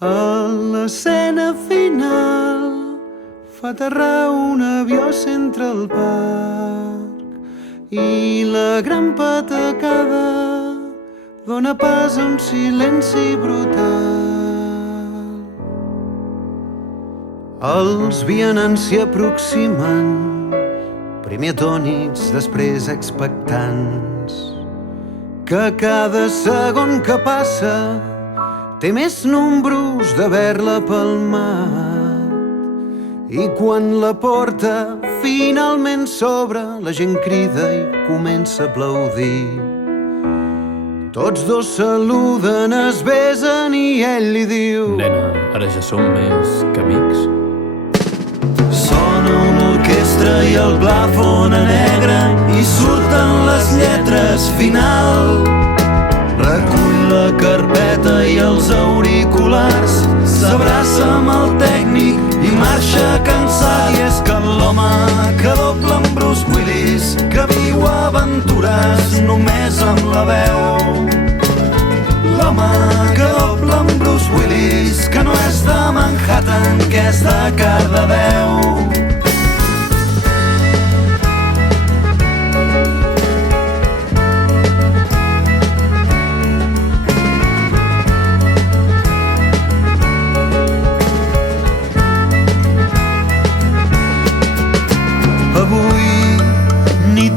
A l'escena final fa aterrar un avió centre el parc i la gran patacada dona pas a un silenci brutal. Els vianants s'hi aproximen, primer atònits, després expectants, que cada segon que passa té més números d'haver-la palmat. I quan la porta finalment s'obre, la gent crida i comença a aplaudir. Tots dos saluden, es besen i ell li diu: nena, ara ja som més que amics. Sona una orquestra i el plafon a negre i surten les lletres final. Recull la carpeta i els auriculars, s'abraça amb el tècnic i marxa cansat. I és que l'home que dobla amb Bruce Willis, que viu aventures només amb la veu. L'home que dobla amb Bruce Willis, que no és de Manhattan, que és de Cardedeu.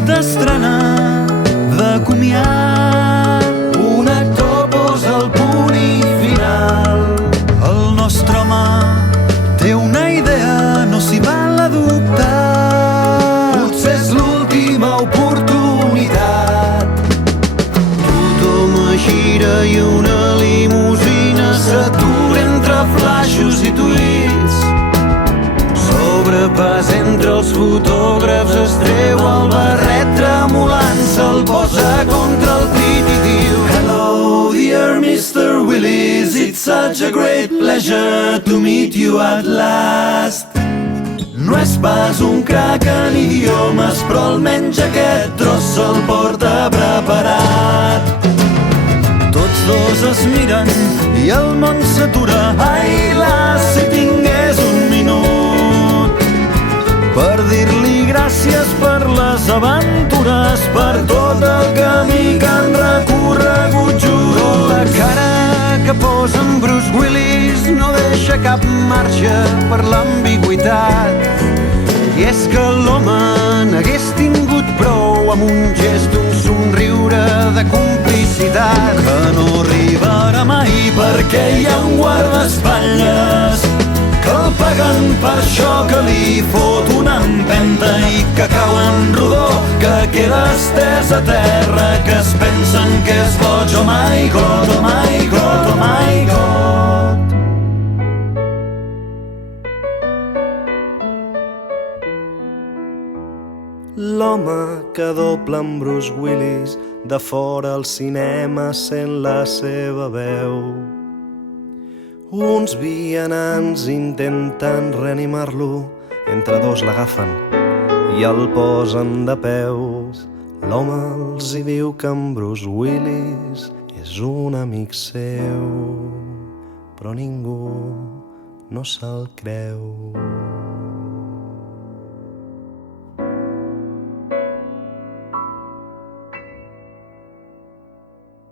D'estrenar, de comiat, un actor posa el punt i final. El nostre home té una idea, no s'hi val a dubtar. Potser és l'última oportunitat. Tothom es gira i una limusina s'atura entre flaixos i tuits. Sobrepàs entre els fotògrafs, es treu el barret tremolant, se'l posa contra el pit i diu: Hello, dear Mr. Willis, it's such a great pleasure to meet you at last. No és pas un crac en idiomes, però almenys aquest tros se'l porta preparat. Tots dos es miren i el món s'atura. Ai, las, si tingués un minut per dir-li gràcies per les aventures, per tot el camí que han recorregut junts. La cara que posa en Bruce Willis no deixa cap marge per l'ambigüitat. I és que l'home n'hagués tingut prou amb un gest, un somriure de complicitat. Que no arribarà mai perquè hi ha un guardaespatlles que el paguen per això, que li fot una empenta i que cau en rodó, que queda estès a terra, que es pensen que és boig. Oh my God, oh my God, oh my God. L'home que dobla amb Bruce Willis, de fora al cinema sent la seva veu. Uns vianants intenten reanimar-lo, entre dos l'agafen i el posen de peus. L'home els hi diu que en Bruce Willis és un amic seu, però ningú no se'l creu.